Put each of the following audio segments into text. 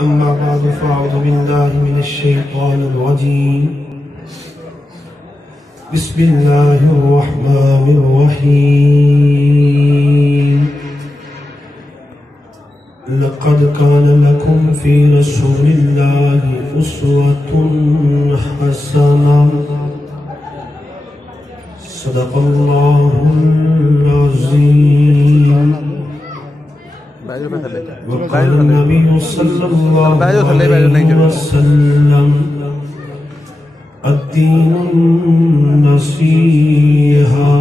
أما بعد فأعوذ بالله من الشيطان الرجيم بسم الله الرحمن الرحيم لقد كان لكم في رسول الله أسوة حسنة صدق الله العظيم وقال النبي صلى الله عليه وسلم الدين النصيحة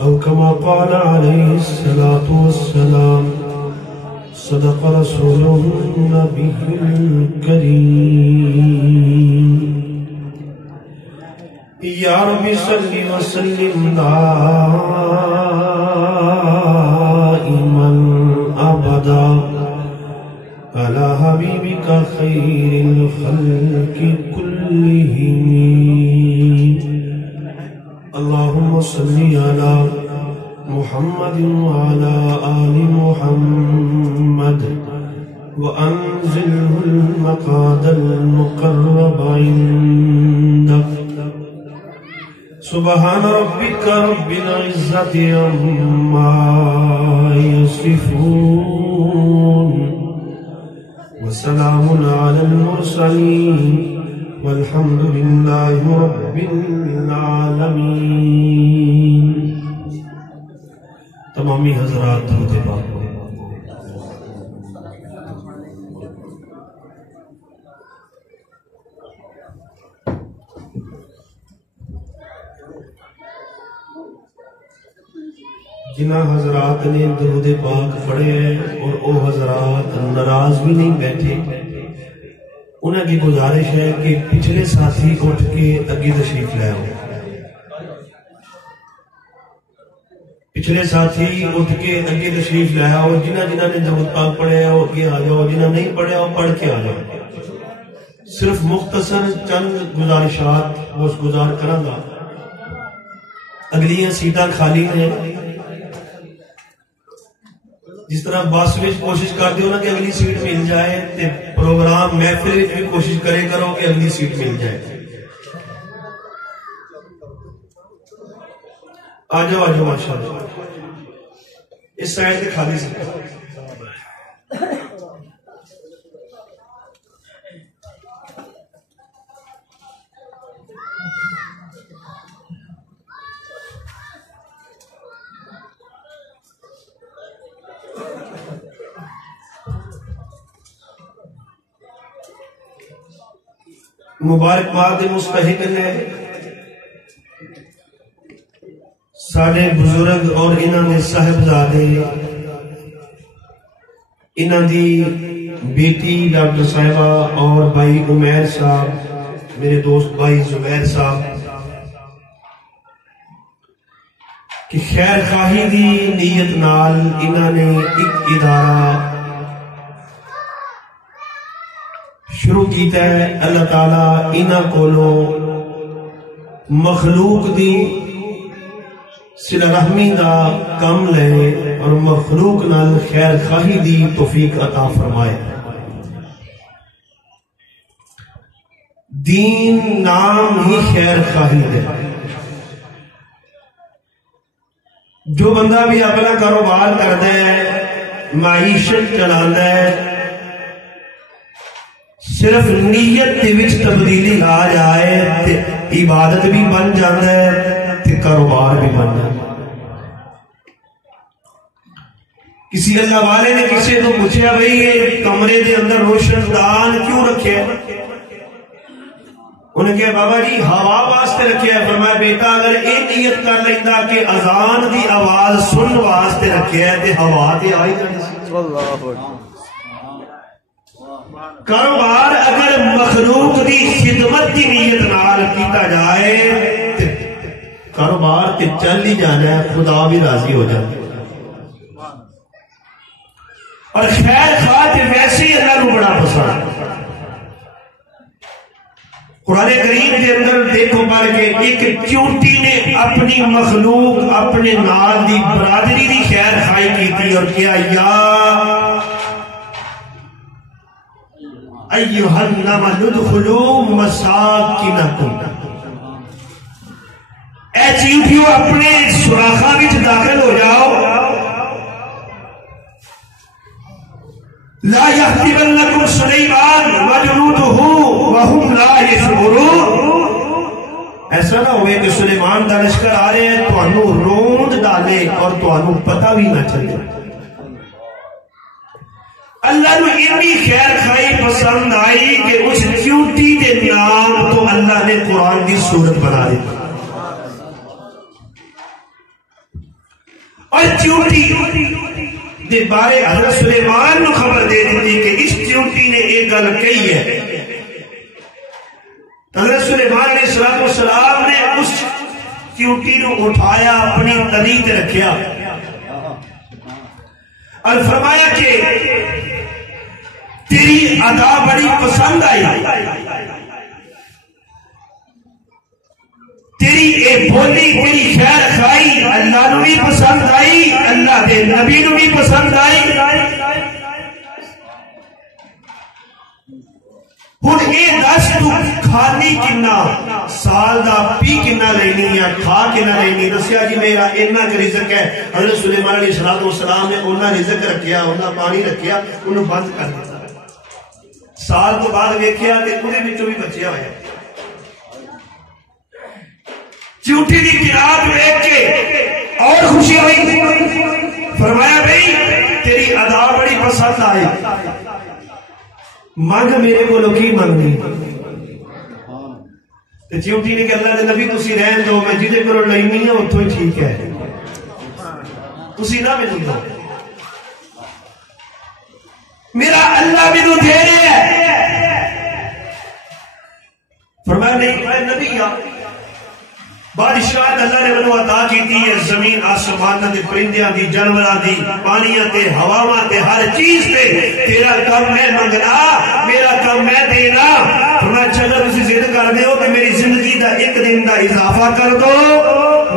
أو كما قال عليه الصلاة والسلام صدق رسوله النبي الكريم يا رب صل وسلم دائما أبدا على حبيبك خير الخلق كلهم اللهم صل على محمد وعلى آل محمد وأنزله المقعد المقرب عندك سبحان ربك رب العزة عما يصفون وسلام على المرسلين والحمد لله رب العالمين. تمامی حضرات درود پاک جنہ حضرات نے درود پاک پڑھے ہیں اور او حضرات ناراض بھی نہیں بیٹھے، انہیں کی گزارش ہے کہ پچھلے ساتھی اٹھ کے اگے تشریف لے آؤ. پچھلے ساتھی اٹھ کے اگے تشریف لے آؤ. جنہ نے درود پاک پڑھے ہیں وہ اگے آ جاؤ، جنہ نہیں پڑھے وہ پڑھ کے آ جاؤ. صرف مختصر چند گزارشات گزار کروں گا. اگلیاں سیٹاں خالی ہیں. جس طرح بس میں کوشش کرتے ہو نا کہ اگلی سیٹ مل جائے، تے پروگرام محفل بھی کوشش کرے کرو کہ اگلی سیٹ مل جائے. آ جاؤ ماشاءاللہ. اس سائڈ سے خالی سیٹ. مبارکباد مستحق نے سارے بزرگ اور انہوں نے صاحبزادے، انہوں دی بیٹی ڈاکٹر صاحبہ اور بھائی عمیر صاحب، میرے دوست بھائی زبیر صاحب کہ خیر خواہی دی نیت نال انہوں نے ایک ادارہ شروع کیتا ہے. اللہ تعالیٰ انہاں کولوں مخلوق دی صلہ رحمی دا کم لے اور مخلوق نال خیر خواہی دی توفیق عطا فرمائے. دین نام ہی خیر خواہی ہے. جو بندہ بھی اپنا کاروبار کرتا ہے، معیشت چلاتا ہے، صرف نیت دے وچ تبدیلی آ جائے تے عبادت بھی بن جاتا ہے تے کاروبار بھی بن جاتا ہے. کسی اللہ والے نے کسی کو پوچھا بھئی یہ کمرے دے اندر روشن دان کیوں رکھے؟ انہیں کہا بابا جی ہوا واسطے رکھے ہے. فرمایا بیٹا اگر ایک نیت کر لینا کہ اذان دی آواز سن واسطے رکھے ہے تے ہوا تے آئی جاتی. کاروبار اگر مخلوق دی خدمت کی نیت نال کیتا جائے کاروبار تے چل ہی جانا ہے، خدا بھی راضی ہو جاتا ہے. اور خیر خواہ ویسے ہی اللہ کو بڑا پسند. قرآن کریم کے اندر دیکھو پڑھ کے ایک چونٹی نے اپنی مخلوق اپنے نال دی برادری دی خیر خواہی کی تھی اور کیا یا ایھا النمل ادخلوا مساکنکم، اے چیونٹیو اپنے سوراخاں وچ داخل ہو جاؤ، لا یحطمنکم سلیمان وجنودہ وہم لا یشعرون، ایسا نہ ہوئے کہ سلیمان دا لشکر آ رہے ہیں تو انہوں روند ڈالے اور تو انہوں پتہ بھی نہ چلے۔ اللہ نے اتنی خیر خائی پسند آئی کہ اس چیونٹی دے نام تو اللہ نے قرآن کی صورت بنا دی، اور چیونٹی دے بارے حضرت سلیمان نے خبر دے دی کہ اس چیونٹی نے ایک گل کہی ہے۔ حضرت سلیمان علیہ السلام نے اس چیونٹی نے اٹھایا، اپنی تلی تے رکھیا اور فرمایا کہ تیری ادا بڑی پسند آئی، تیری اے بولی، تیری خیر خائی اللہ نو بھی پسند آئی، اللہ دے نبی نو بھی پسند آئی۔ ہن اے دس تو کھانی کنا سال دا پی کنا لینی ہے، کھا کنا لینی؟ دسیا جی میرا اتنا کہ رزق ہے۔ حضرت سلیمان علیہ السلام نے انہاں رزق رکھیا، انہاں پانی رکھیا، انہوں بند کر دیا۔ سال تو بعد ویکھیا تے انہاں وچوں بھی بچیا ہویا۔ چیونٹی دی قرات ویکھ کے اور خوشی ہوئی، فرمایا بھئی تیری ادا بڑی پسند آئی، مانگ میرے کو لوکی منگنی۔ تے چیونٹی نے کہ اللہ دے نبی تسی رہن دو، میں جدے کرو لینی ہے اتھوں ہی ٹھیک ہے، تسی نہ ملو دو، میرا اللہ بھی تو دے رہے ہے۔ فرمایا نہیں، میں نبی یا بادشاہت اللہ نے منو عطا کیتی ہے، زمین آسمان دے پرندیاں دی، جانوراں دی، پانیاں تے، ہواواں تے، ہر چیز تے، تیرا کام میں منگنا، میرا کام میں دینا۔ فرمایا چلو اسی ضد کر دیو کہ میری زندگی دا ایک دن دا اضافہ کر دو،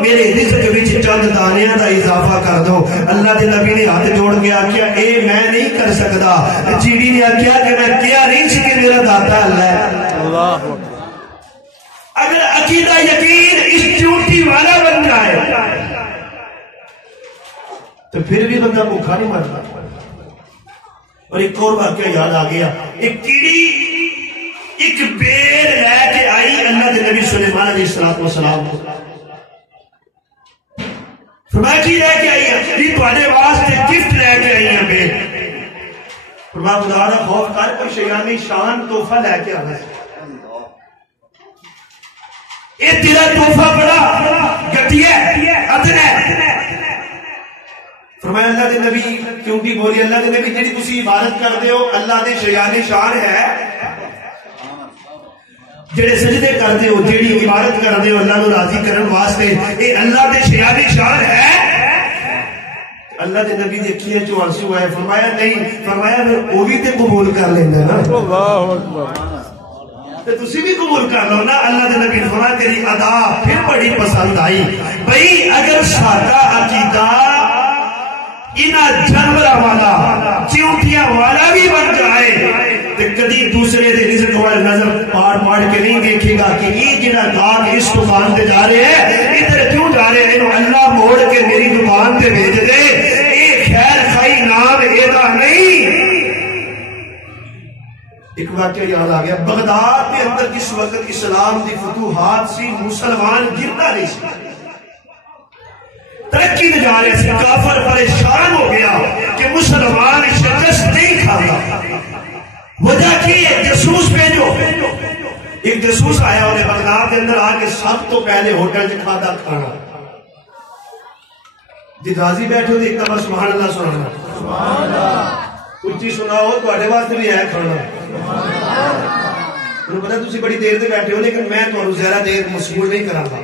میرے رزق وچ چند دانیاں دا اضافہ کر دو۔ اللہ دے نبی نے ہاتھ جوڑ کے آکھیا اے میں نہیں کر سکدا۔ چیڑی نے آکھیا کہ میں کیا نہیں سی کہ میرا داتا اللہ ہے۔ اللہ اگر عقیدہ یقین اس چیونٹی والا بن جائے تو پھر بھی بندہ بھوکا نہیں مرتا۔ اور ایک اور واقعہ یاد آ گیا، ایک کیڑی ایک بیر لے کے آئی اللہ کے نبی سلیمان علیہ السلام کو، فرمایا کی لے کے آئی ہے؟ یہ تواڈے واسطے گفٹ لے کے آئی ہے بیر۔ فرمایا خدا دا خوف کر، کوئی شیطانی شان تحفہ لے کے آنا ہے، اے تیرا تحفہ بڑا گھٹیا ادنا ہے۔ فرمایا اللہ دے نبی کیونکہ بولی اللہ دے نبی جڑی تسی عبادت کرتے ہو اللہ دے شیان شان ہے، جڑے سجدے کرتے ہو، جڑی عبادت کرتے ہو اللہ نو راضی کرن واسطے، اے اللہ دے شیان شان ہے۔ اللہ دے نبی دے اکھیاں چوں آنسو آئے۔ فرمایا نہیں، فرمایا پھر وہ بھی تے قبول کر لینا نا، اللہ اکبر، تو تسی بھی قبول کر لو نا۔ اللہ دے نبی نے فرمایا تیری ادا پھر بڑی پسند آئی۔ بھئی اگر سادہ عقیدہ انہاں جانوراں والا، چیونٹیاں والا بھی بن جائے تو کدی دوسرے دے رزق وال نظر پاڑ کے نہیں دیکھے گا کہ یہ جڑا داغ اس دکان تے جا رہے ہیں ادھر کیوں جا رہے ہیں، اللہ موڑ کے میری دکان تے بھیج دے، یہ خیر خائی نام ایدا نہیں۔ ایک واقعہ یاد آ گیا، بغداد کے اندر جس وقت اسلام دی فتوحات سی، مسلمان گرتا نہیں سی، ترقی نہ جا رہے سی، کافر پریشان ہو گیا کہ مسلمان شکست نہیں کھاتا۔ وجہ کی ہے؟ جاسوس بھیجو۔ ایک جاسوس آیا، انہیں بغداد کے اندر آ کے سب تو پہلے ہوٹل سے کھادا کھانا، جی غازی بیٹھو ایک دفعہ سبحان اللہ سنانا، سبحان اللہ اچھی سناؤ تواڈے واسطے بھی ہے کھانا۔ انہوں پتا تسی بڑی دیر سے بیٹھے ہو لیکن میں تمہیں زیادہ دیر مشغول نہیں کرا گا۔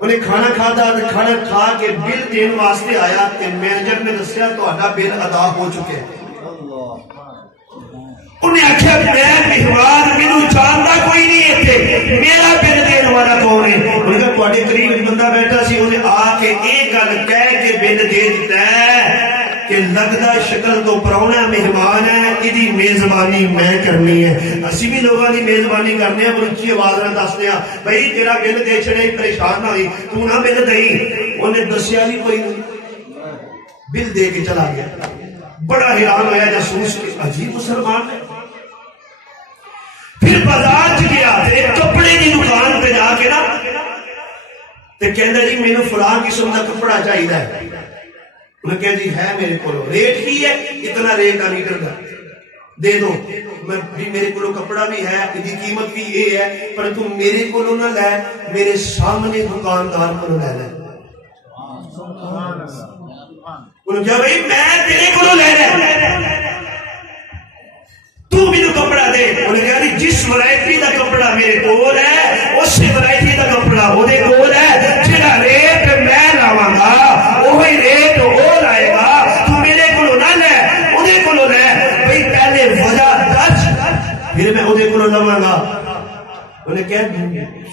انہیں کھانا کھاتا، کھانا کھا کے بل دین واسطے آیا کہ مینیجر نے دسیا تہاڈا بل ادا ہو چکے۔ انہیں آخیا میں مہمان مینوں جاندا کوئی نہیں اتنے، میرا بل دین والا کون ہے؟ انہیں کہا تواڈے قریب ایک بندہ بیٹھا سی، انہیں آ کے ایک گل کہہ کے بل دے دیتا ہے کہ لگتا شکل تو پراؤنا مہمان ہے یہ میزبانی میں کرنی ہے. اسی بھی لوگوں کی میزبانی کرنے ہیں پر اچھی آواز نہ دستے ہیں بھائی تیرا بل دے چھڑے پریشان نہ ہوئی تو نہ بل دئی. انہیں دسیا نہیں کوئی بل دے کے چلا گیا. بڑا حیران ہوا جاسوس کہ عجیب مسلمان ہے. پھر بازار چ گیا ایک کپڑے کی دکان پہ جا کے نا تے کہندا جی مینوں فلاں قسم کا کپڑا چاہیے. انہیں کہا جی ہے میرے کو ریٹ کی ہے اتنا ریٹ کا میٹر کا دے دو. میرے کو کپڑا بھی ہے دی قیمت بھی یہ ہے پر تم میرے کو نہ لے میرے سامنے دکاندار کو لے لے. انہوں نے کہا بھائی میں تیرے کو لے لے تو بھی تو کپڑا دے. انہیں کہا جی جس ورائٹی کا کپڑا میرے کو ہے اس ورائٹی کا کپڑا وہ دے کو ہے. جڑا ریٹ میں لاواں گا وہی ریٹ وہ لائے گا. تو میرے کو نہ لے وہ کو لے بھائی پہلے وجہ دس پھر میں وہ کو لواں گا. انہیں کہا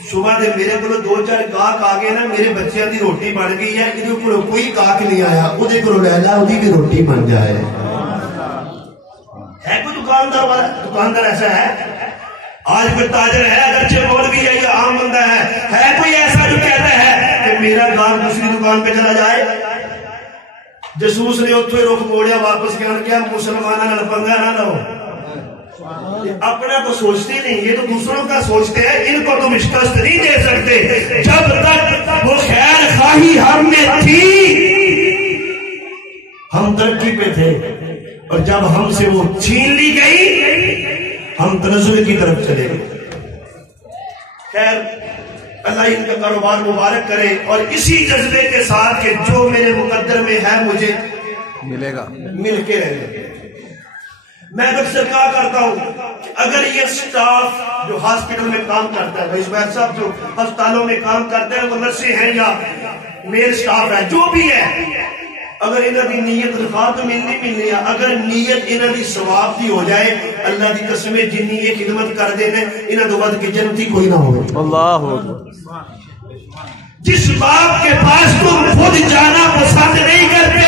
صبح دے میرے کو دو چار گاہک آ گئے نا میرے بچیاں دی روٹی بن گئی ہے یہ کو کوئی گاہک نہیں آیا وہ کو لے جا وہ بھی روٹی بن جائے. ہے کوئی دکاندار والا دکاندار ایسا ہے آج کوئی تاجر ہے اگرچہ مولوی ہے یا عام بندہ ہے کوئی ایسا جو کہتا ہے کہ میرا گاہک دوسری دکان پہ چلا جائے. جاسوس نے اتھے رخ موڑیا واپس کیا مسلمانوں نے پنگا نہ لو. اپنا تو سوچتے نہیں یہ تو دوسروں کا سوچتے ہیں. ان کو تم شکست نہیں دے سکتے جب تک وہ خیر خواہی ہم میں تھی ہم ترقی پہ تھے اور جب ہم سے وہ چھین لی گئی ہم تنزل کی طرف چلے گئے. خیر اللہ ان کا کاروبار مبارک کرے اور اسی جذبے کے ساتھ کہ جو میرے مقدر میں ہے مجھے ملے گا مل کے رہے. میں اکثر کہا کرتا ہوں کہ اگر یہ سٹاف جو ہاسپٹل میں کام کرتا ہے بھائی زبیر صاحب جو ہسپتالوں میں کام کرتے ہیں وہ نرسیں ہیں یا میل سٹاف ہے جو بھی ہے اگر انہاں دی نیت رفاع تو ملنی ہے اگر نیت انہاں دی ثواب دی ہو جائے اللہ دی قسم جنی یہ خدمت کر دے انہاں تو ود کی جنتی کوئی نہ ہو. اللہ جس باپ کے پاس تم خود جانا پسند نہیں کرتے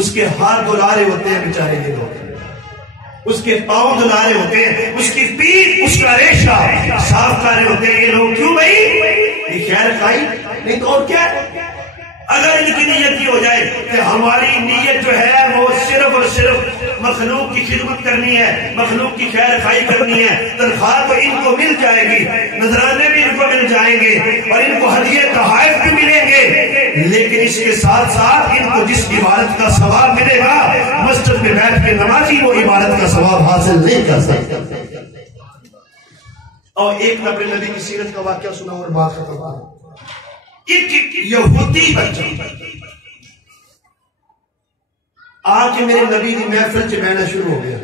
اس کے ہاتھ دلارے ہوتے ہیں بیچارے یہ لوگ اس کے پاؤں دلارے ہوتے ہیں اس کی پیٹھ اس کا ریشہ صاف کرے ہوتے ہیں یہ لوگ. کیوں بھائی یہ خیر خواہی نہیں تو اور کیا ہے. اگر ان کی نیت یہ ہو جائے کہ ہماری نیت جو ہے وہ صرف اور صرف مخلوق کی خدمت کرنی ہے مخلوق کی خیر خواہی کرنی ہے تنخواہ تو ان کو مل جائے گی نذرانے بھی ان کو مل جائیں گے اور ان کو ہدیے تحائف بھی ملیں گے لیکن اس کے ساتھ ساتھ ان کو جس عبادت کا ثواب ملے گا مسجد میں بیٹھ کے نمازی وہ عبادت کا ثواب حاصل نہیں کر سکتا. اور ایک میں اپنے نبی کی سیرت کا واقعہ سنا اور بات ختم. ایک یہودی بچہ آ کے میرے نبی کی محفل چ بہنا شروع ہو گیا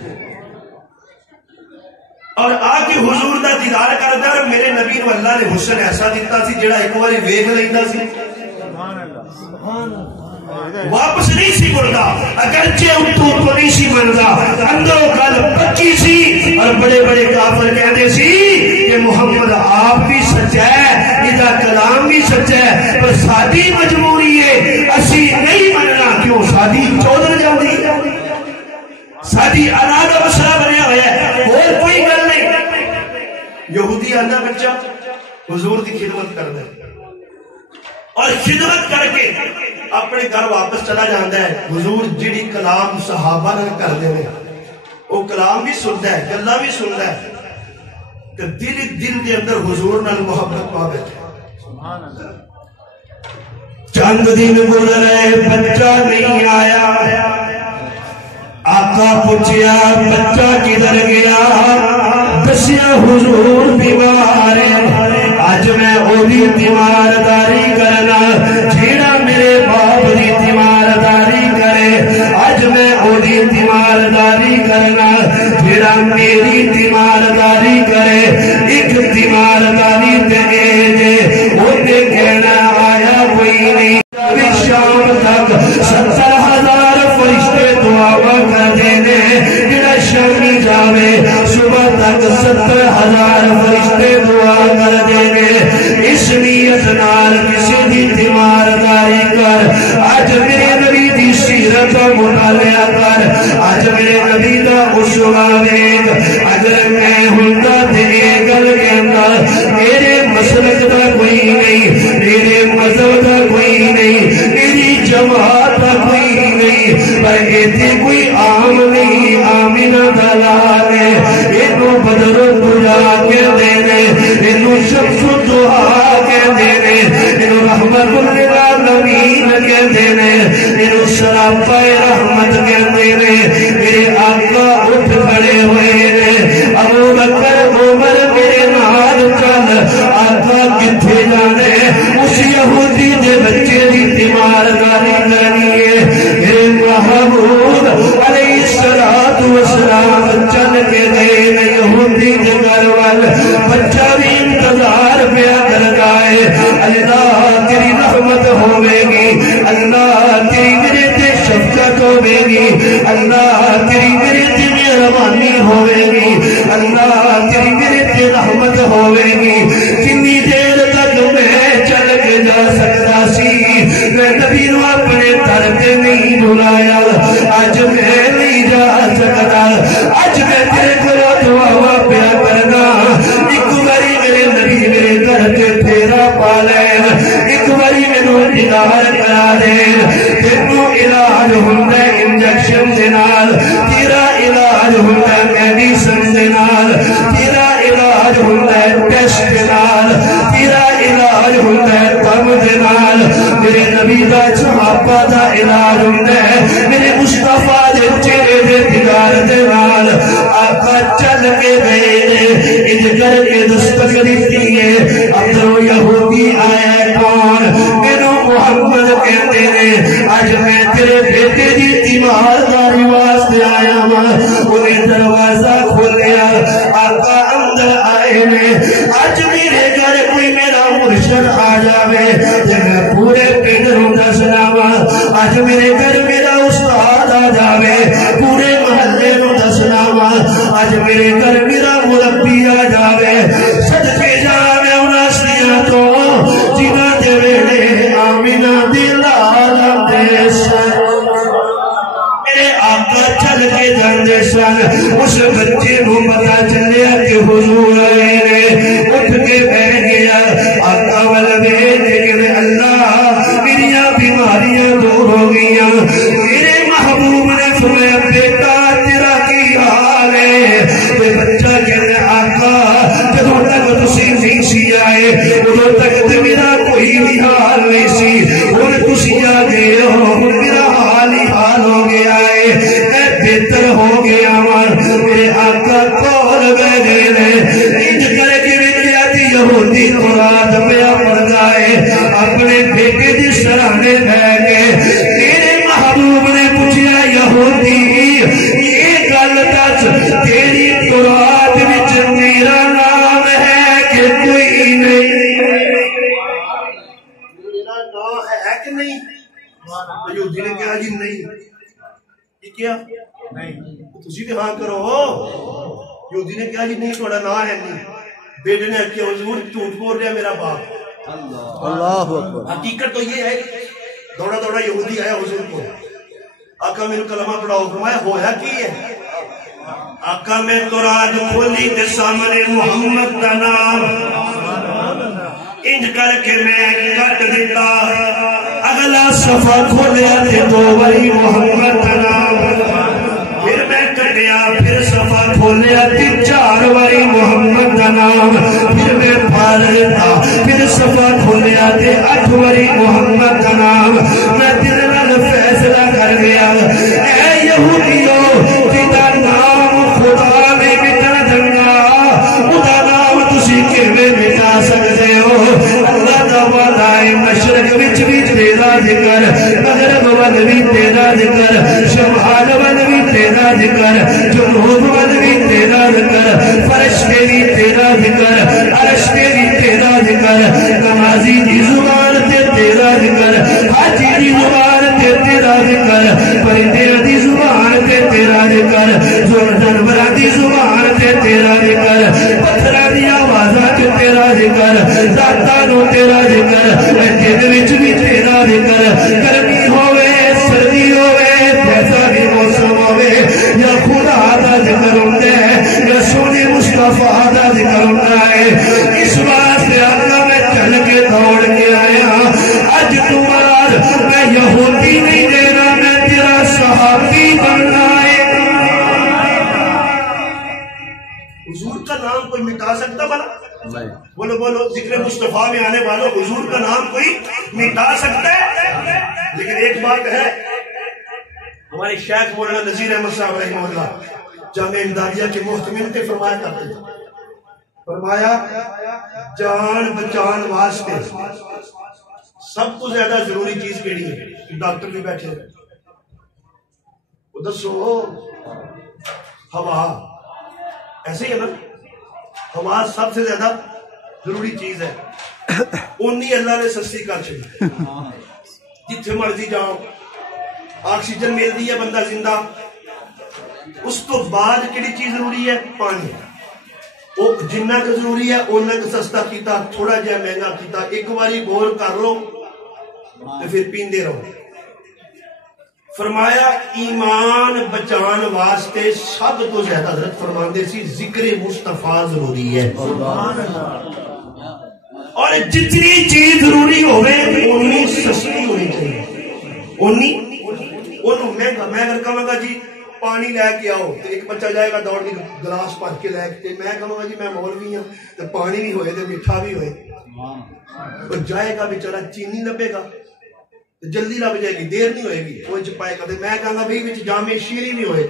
اور آ کے حضور دا دیدار کردا اور میرے نبی نو اللہ نے حسن ایسا دیتا سی جڑا ایک باری ویکھ لیندا سی واپس نہیں سی مڑدا اگرچہ اتوں تو نہیں سی مندا اندروں گل پکی سی اور بڑے بڑے کافر کہتے سی کہ محمد آپ بھی سچا ہے ادا کلام بھی سچا ہے پر ساری مجبوری ہے اسی نہیں مننا. کیوں ساری چودر جاندی ساری اولاد مسئلہ بنیا ہوا ہے اور کوئی گل نہیں. یہودی آندا بچہ حضور کی خدمت کردا ہے اور خدمت کر کے اپنے گھر واپس چلا جاتا ہے. حضور جڑی کلام صحابہ نے کردے ہیں وہ کلام بھی سنتا ہے گلاں بھی سنتا ہے تے دل دے اندر حضور نال محبت پا بیٹھے. سبحان اللہ. چند دن گزرے بچہ نہیں آیا آقا پوچھیا بچہ کدھر گیا دسیا حضور بیمار ہے اج میں اوہی تیمارداری کرنا جیڑا میرے باپ دی تیمارداری کرے اج میں اوہی تیمارداری کرنا جیڑا میری تیمارداری کرے. ایک تیمارداری تے جے اونے کہنا آیا کوئی نہیں شام تک 70,000 فرشتے دعا کر دینے جڑا شامی جاوے صبح تک 70,000 فرشتے دعا کر دینے. اس نیت نال کسی دی تیمارداری کر اج میرے نبی دی سیرت مطالعہ کر اج میرے نبی دا اسوا ویکھ اگر میں ہوندا تے اے گل کہندا میرے مسلک دا کوئی نہیں میرے مذہب دا کوئی نہیں میری جماعت دا کوئی نہیں پر ایتھے کوئی عام نہیں آمینہ دا لال ہے اینو بدر الدجا کہندے نے اینو شمس الضحیٰ کہندے نے اینو رحمت للعالمین کہندے نے اینو سراپا رحمت کہندے نے میرے آقا اٹھ کھڑے ہوئے نے ابو بکر عمر میرے نال چل آقا کتھے جانے اس یہودی دے بچے دی تیمارداری کرنی ہے میرے محمود علیہ السلام چل کے گئے نے یہودی دے گھر وال بچہ بھی انتظار پہ کر گائے اللہ تیری رحمت ہوے گی اللہ تیری میرے تے شفقت ہوے گی اللہ تیری میرے تے مہربانی ہوے گی اللہ تیری میرے تے رحمت ہوے گی کتنی دیر تک میں چل کے جا سکتا سی میں نبی نو اپنے در تے نہیں بلایا اج میں نہیں جا سکتا اج میں تیرے گھروں دعا پیا کرنا ایک باری میرے نبی میرے گھر تے پھیرا پا لین ایک باری مینوں دیدار کرا دین تینوں علاج ہوندا انجیکشن دے نال تیرا علاج ہوندا میڈیسن دے نال تیرا علاج ہوندا ٹیسٹ دے نال تیرا علاج ہوندا تم دے نال میرے نبی دا صحابہ دا علاج ہوندا میرے مصطفیٰ دے چہرے دے دیدار دے نال آقا چل کے گئے اج کر کے دستک دیتی ہے اب یہودی آیا کون میرے محمد کہتے ہیں آج میں تیرے بیٹے دی تیمارداری واسطے آیا ہوں انہیں دروازہ کھولیا آقا اندر آئے نے آج میرے گھر کوئی میرا مرشد آ جاوے جب میں پورے پنڈ نوں دسنا وا آج میرے گھر میرا استاد آ جاوے پورے محلے نوں دسنا وا آج میرے گھر میرا مربی آ جاوے صدقے جاوے انہاں سیاں تو جنہاں دے ویلے آمینہ دی لال دے سن میرے آقا چل کے جاندے سن اس بچے نوں پتہ چلیا کہ حضور آئے نے اٹھ کے بیٹھ گیا آقا والے کہ اللہ میریاں بیماریاں دور ہو گئیاں میرے محبوب نے فرمایا بیٹا تیرا کی حال ہے تو بچہ کہتے آقا جدوں تک تسی نہیں سی آئے ادوں تک تے میرا کوئی بھی حال نہیں سی ہن تسی آ گئے ہو میرا حال ہی حال ہو گیا ہے میں بہتر ہو گیا ہوں میرے آقا کول بیٹھ گئے نے انج کر کے ویکھیا تے یہودی قرآن پیا پڑھدا ہے اپنے بیٹے دی سرانے بیٹھ کے میرے محبوب نے پوچھا یہودی یہ گل دس تیری قرآن وچ میرا نام ہے کہ کوئی نہیں میرا نام ہے کہ نہیں یہودی نے کہا جی نہیں یہ کیا نہیں تسی بھی ہاں کرو یہودی نے کہا جی نہیں تھوڑا نام ہے نہیں بیٹے نے کہا حضور جھوٹ بول رہا میرا باپ اللہ اکبر حقیقت تو یہ ہے دوڑا دوڑا یہودی آیا حضور کو آقا میرے کلمہ پڑھاؤ فرمایا ہویا کی ہے آقا میں قرآن کھولی تے سامنے محمد کا نام انج کر کے میں کٹ دیتا اگلا صفحہ کھولیا تے دو باری محمد کا نام پھر میں کٹیا پھر صفحہ کھولیا تے چار باری محمد کا نام پھر میں پھار لیتا پھر صفحہ کھولیا تے 8 باری محمد کا نام میں دل نال فیصلہ کر گیا اے یہودیو تیرا نام خدا نے مٹا دنگا ادا نام تسی کیویں مٹا سکتے ہو اللہ دا وعدہ ہے مشرق وچ بھی تیرا ذکر مغرب ول بھی تیرا ذکر شمال ول بھی تیرا ذکر جنوب ول بھی تیرا ذکر فرش پہ بھی تیرا ذکر عرش پہ بھی تیرا ذکر نمازی دی زبان تے تیرا ذکر حاجی دی زبان تے تیرا ذکر پرندے دی زبان تے تیرا ذکر جانوراں دی زبان تے تیرا ذکر پتھراں دی آوازاں تے تیرا ذکر ذاتاں نو تیرا ذکر دل وچ بھی تیرا ذکر گرمی ہوے سردی ہوے صحابی بننا ہے۔ حضور کا نام کوئی مٹا سکتا بنا؟ بولو بولو، ذکر مصطفیٰ میں آنے والوں، حضور کا نام کوئی مٹا سکتا ہے؟ لیکن ایک بات ہے، ہمارے شیخ مولانا نذیر احمد صاحب رحمہ اللہ جامعہ امدادیہ کے محتمل تھے، فرمایا کرتے تھے، فرمایا جان بچان واسطے سب تو زیادہ ضروری چیز کیڑی ہے؟ ڈاکٹر بھی بیٹھے ادھر سو ہوا، ایسے ہی ہے نا، ہوا سب سے زیادہ ضروری چیز ہے، اونی اللہ نے سستی کر چکی، جتھے مرضی جاؤ آکسیجن ملتی ہے بندہ زندہ۔ اس تو بعد کیڑی چیز ضروری ہے؟ پانی، وہ جنہ کا ضروری ہے اونا کا سستا کیتا، تھوڑا جہا مہنگا کیتا، ایک باری غور کر لو تو پھر پیندے رہو۔ فرمایا ایمان بچان واسطے سب تو زیادہ حضرت فرماندے سی ذکر مصطفیٰ ضروری ہے، اور جتنی چیز ضروری ہوئے اتنی سستی ہونی چاہیے، مہنگا۔ میں اگر کہوں گا جی پانی لے کے آؤ تو ایک بچہ جائے گا دوڑ کے گلاس بھر کے لے کے، میں کہوں گا جی میں مولوی ہوں تو پانی بھی ہوئے تو میٹھا بھی ہوئے، تو جائے گا بیچارہ چینی لبے گا تو جلدی لب جائے گی، دیر نہیں ہوئے گی، وہ چپائے گا۔ میں کہوں گا بھائی بچ جامع شیری نہیں ہوئے،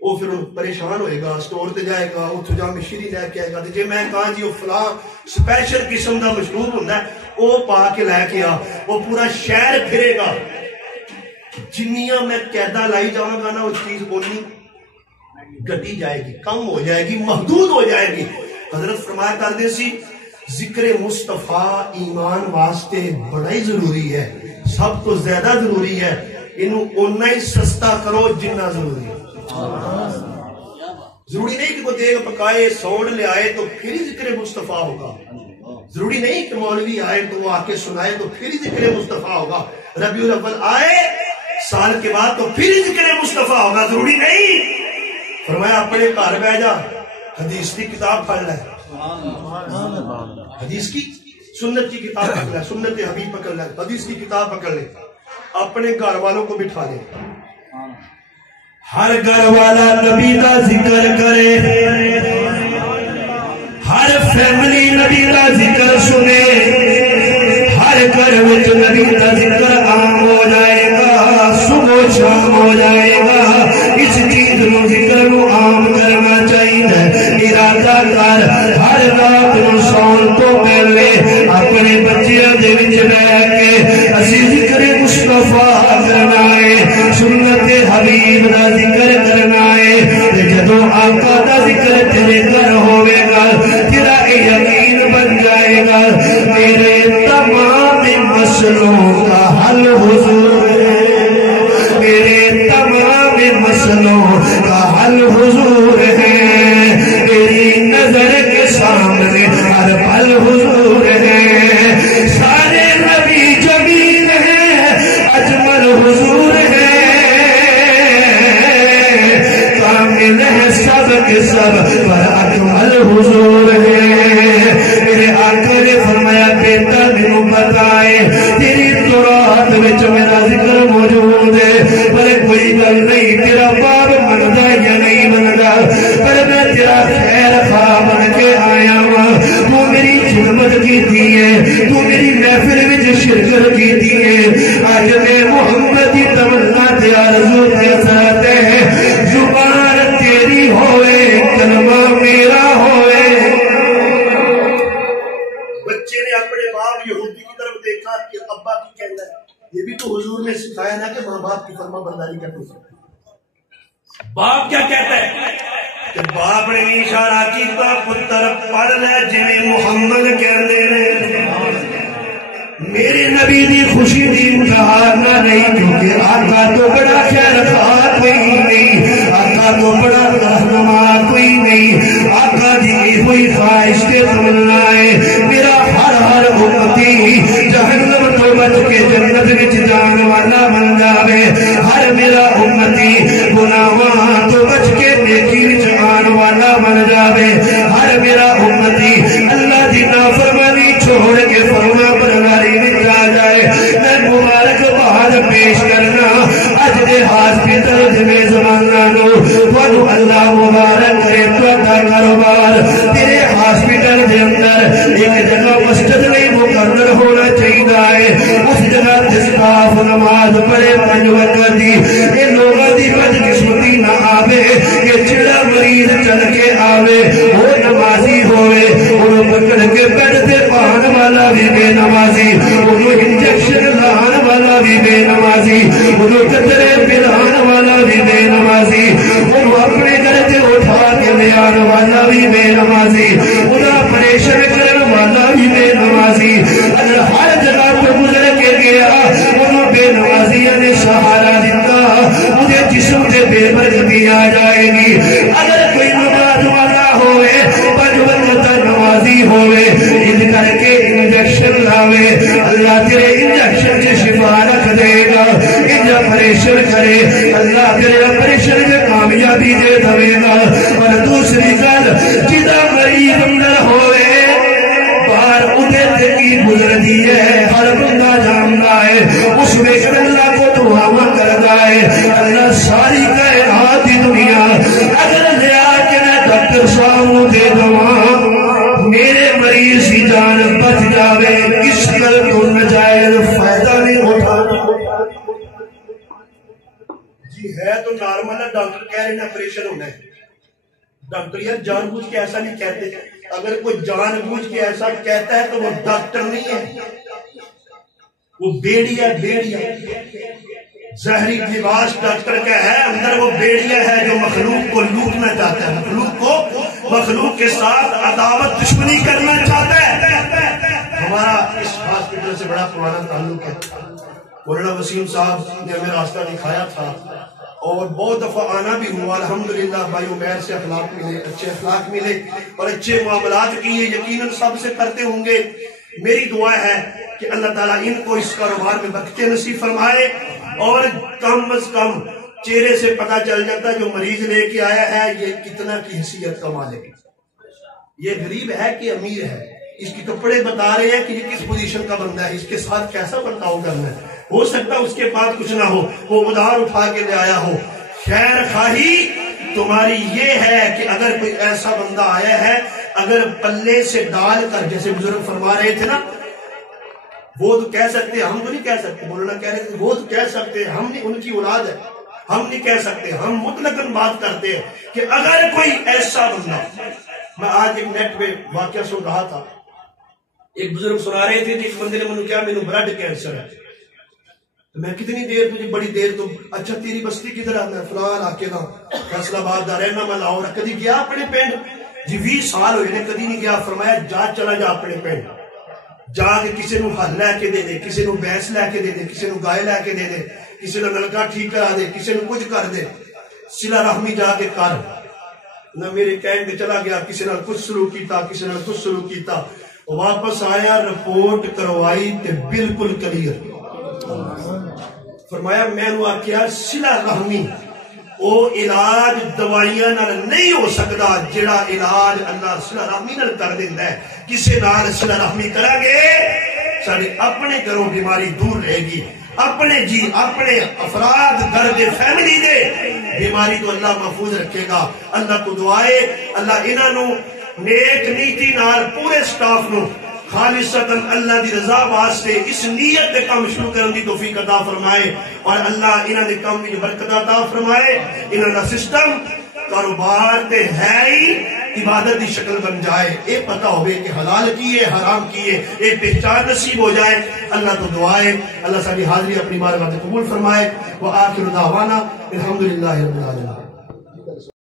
وہ پھر پریشان ہوئے گا، سٹور تے جائے گا اتھو جامع شیری لے کے آئے گا، جی میں کہاں جی وہ فلاں سپیشل قسم دا مشروب ہوتا ہے وہ پا کے لے کے آ، وہ پورا شہر پھرے گا۔ جنیاں میں قیدہ لائی جاؤں گا نا وہ چیز اونی گٹی جائے گی، کم ہو جائے گی، محدود ہو جائے گی۔ حضرت فرمایا کردے سی ذکر مصطفیٰ ایمان واسطے بڑا ہی ضروری ہے، سب تو زیادہ ضروری ہے، انہوں اونا ہی سستا کرو جنہ ضروری ہے۔ ضروری نہیں کہ کوئی دیگ پکائے سونڈ لے آئے تو پھر ہی ذکر مصطفیٰ ہوگا، ضروری نہیں کہ مولوی آئے تو وہ آ کے سنائے تو پھر ہی ذکر مصطفیٰ ہوگا، ربیع الاول آئے سال کے بعد تو پھر ہی ذکر مصطفیٰ ہوگا، ضروری نہیں۔ فرمایا اپنے گھر بیٹھ جا، حدیث کی کتاب پڑھ لے، حدیث کی سنت کی کتاب پکڑ لے، سنت حبیب پکڑ لے، حدیث کی کتاب پکڑ لے، اپنے گھر والوں کو بٹھا دے، ہر گھر والا نبی کا ذکر کرے، ہر فیملی نبی کا ذکر سنے، ہر گھر وچ نبی کا ذکر عام ہو جائے گا، صبح شام ہو جائے گا۔ اس چیز نو ذکر نو عام کرنا چاہیے، ارادہ کر ہر رات نو سون تو پہلے اپنے بچیاں دے وچ بیٹھ کے اسی ذکر مصطفیٰ کرنا ہے، سنت حبیب دا ذکر کرنا ہے۔ جدو آقا دا ذکر تیرے گھر ہوئے گا تیرا یقین بن جائے گا میرے تمام مسئلوں کا حل حضور ہے، میرے تمام مسئلوں کا حل حضور ہے، میری نظر کے سامنے ہر پل حضور ہے، سارے نبی جمیل ہیں، اجمل حضور ہے، کامل ہے سب کے سب پر اکمل حضور ہے۔ میرے آقا نے فرمایا بیٹا مینوں بتائے تیری تورات وچ میرا ذکر موجود ہے، پر کوئی گل نہیں تیرا باپ مندا یا نہیں مندا، پر میں تیرا خیر خواہ بن کے آیا ہوں، تو میری خدمت کیتی ہے، تو میری محفل وچ شرکت کیتی ہے، اج میں محمد دی تمنا تے آرزو تے ساتھ ہے، زبان تیری ہوئے کلمہ میرا ہوئے۔ بچے نے اپنے باپ یہودی کی طرف دیکھا کہ ابا کی کہنا ہے، یہ بھی تو حضور نے سکھایا نا کہ ماں باپ کی فرما برداری کرتے ہیں۔ باپ کیا کہتا ہے کہ باپ نے اشارہ کیتا پتر پڑھ لے جویں محمد کہندے نے، میرے نبی دی خوشی دی انتہا نہ نہیں، کیونکہ آقا تو بڑا خیر خواہ کوئی نہیں، آقا تو بڑا رہنما کوئی نہیں، آقا دی ہوئی خواہش کے تمنا ہے میرا ہر امتی جہنم تو بچ کے جنت وچ جان والا بن جاوے، ہر میرا امتی گناہاں تو بچ کے نیکی وچ آن والا بن جاوے، ہر میرا امتی اللہ دی نافرمانی چھوڑ کے فرما برداری وچ آ جائے۔ میں مبارک باد پیش کرنا اج دے سارے ہاسپٹل دے میزباناں نو تانوں اللہ مبارک کرے تہاڈا کاروبار تیرے ہاسپٹل دے اندر ایک جگہ مسجد نہیں مقرر ہونا چاہیے اس جگہ تے صاف نماز پڑھے 5 وقت دی اے لوگاں دی بدقسمتی نہ آوے کہ جڑا مریض چل کے آوے وہ نمازی ہوئے انہوں پکڑ کے بیڈ تے پان والا بھی بے نمازی انہوں انجیکشن لان والا بھی بے نمازی انہوں قطرے پلان والا بھی بے نمازی انہوں اپنے گھر تے اٹھا کے لے آن والا بھی بے نمازی انہوں آپریشن کرن والا بھی بے نمازی اگر ہر جگہ پہ گزر کے گیا انہوں بے نمازیہ نے سہارا دیتا مجھے جسم سے بے برکتی آ جائے گی اگر کوئی نماز والا ہوئے 5 وقت نمازی ہوئے ان کر کے انجیکشن لاوے اللہ تیرے انجیکشن سے شفا رکھ دے گا ان آپریشن کرے اللہ تیرے آپریشن سے کامیابی دے دے گا اور دوسری گل جدا مریض اندر ہوئے باہر ادھر کی گزر دی ہے ہر بندہ جانتا ہے اس میں اللہ کو دعا کرتا ہے اللہ ساری کائنات کی دنیا اگر لیا کہ میں ڈاکٹر صاحب دے دوا میرے مریض کی جان بچ جاوے اس گل تو نجائز فائدہ نہیں اٹھانا جی ہے تو نارمل ہے ڈاکٹر کہہ رہے ہیں آپریشن ہونا ہے ڈاکٹر یار جان بوجھ کے ایسا نہیں کہتے اگر کوئی جان بوجھ کے ایسا کہتا ہے تو وہ ڈاکٹر نہیں ہے وہ بیڑیا زہری لباس ڈاکٹر کا ہے اندر وہ بیڑیا ہے جو مخلوق کو لوٹنا چاہتا ہے مخلوق کے ساتھ عداوت دشمنی کرنا چاہتا ہے ہمارا اس ہاسپٹل سے بڑا پرانا تعلق ہے مولانا وسیم صاحب نے ہمیں راستہ دکھایا تھا اور بہت دفعہ آنا بھی ہوا الحمدللہ بھائی عمیر سے اخلاق ملے اچھے اخلاق ملے اور اچھے معاملات کیے یقیناً سب سے کرتے ہوں گے میری دعا ہے کہ اللہ تعالیٰ ان کو اس کاروبار میں برکتیں نصیب فرمائے اور کم از کم چہرے سے پتہ چل جاتا ہے جو مریض لے کے آیا ہے یہ کتنا کی حیثیت کا مالک ہے یہ غریب ہے کہ امیر ہے اس کی کپڑے بتا رہے ہیں کہ یہ کس پوزیشن کا بندہ ہے اس کے ساتھ کیسا برتاؤ کرنا ہے ہو سکتا ہے اس کے پاس کچھ نہ ہو وہ ادھار اٹھا کے لے آیا ہو خیر خواہی تمہاری یہ ہے کہ اگر کوئی ایسا بندہ آیا ہے اگر پلے سے ڈال کر جیسے بزرگ فرما رہے تھے نا وہ تو کہہ سکتے ہم تو نہیں کہہ سکتے مولانا کہہ رہے تھے وہ تو کہہ سکتے ہم نہیں ان کی اولاد ہے ہم نہیں کہہ سکتے ہم مطلقاً بات کرتے ہیں کہ اگر کوئی ایسا بندہ میں آج ایک نیٹ پہ واقعہ سن رہا تھا ایک بزرگ سنا رہے تھے کہ ایک بندے نے منو کیا میں بلڈ کینسر ہے میں کتنی دیر تجھے بڑی دیر تو اچھا تیری بستی کدھر ہے میں فلان علاقے دا فیصل آباد دا رہنا میں لاہور کدی گیا اپنے پنڈ جی 20 سال ہوئے نے کدی نہیں گیا فرمایا جا چلا جا اپنے پنڈ جا کے کسی نو ہل لے کے دے دے کسی نو بھینس لے کے دے دے کسی نو گائے لے کے دے دے کسی نو نلکا ٹھیک کرا دے کسی نو کچھ کر دے صلہ رحمی جا کے کر نہ میرے کہن میں چلا گیا کسی نال کچھ شروع کیتا کسی نال کچھ شروع کیتا واپس آیا رپورٹ کروائی تے بالکل کلیئر فرمایا میں نے آکھیا صلہ رحمی او علاج دوائیاں نال نہیں ہو سکتا جڑا علاج اللہ صلہ رحمی نال کر دیندا ہے کسے نال صلہ رحمی کرا گے سارے اپنے گھروں بیماری دور رہے گی اپنے جی اپنے افراد گھر دے فیملی دے بیماری تو اللہ محفوظ رکھے گا اللہ کو دعائے اللہ انہاں نو نیک نیتی نال پورے سٹاف نو خالصتاً اللہ دی رضا واسطے اس نیت دے کام شروع کرن دی توفیق عطا فرمائے اور اللہ انہاں دے کام وچ برکت عطا فرمائے انہاں دا سسٹم کاروبار تے ہے ہی عبادت دی شکل بن جائے اے پتہ ہوئے کہ حلال کیے حرام کیے اے پہچان نصیب ہو جائے اللہ تو دعائے اللہ ساری حاضری اپنی بارگاہ میں قبول فرمائے وآخر دعوانا الحمدللہ رب العالمین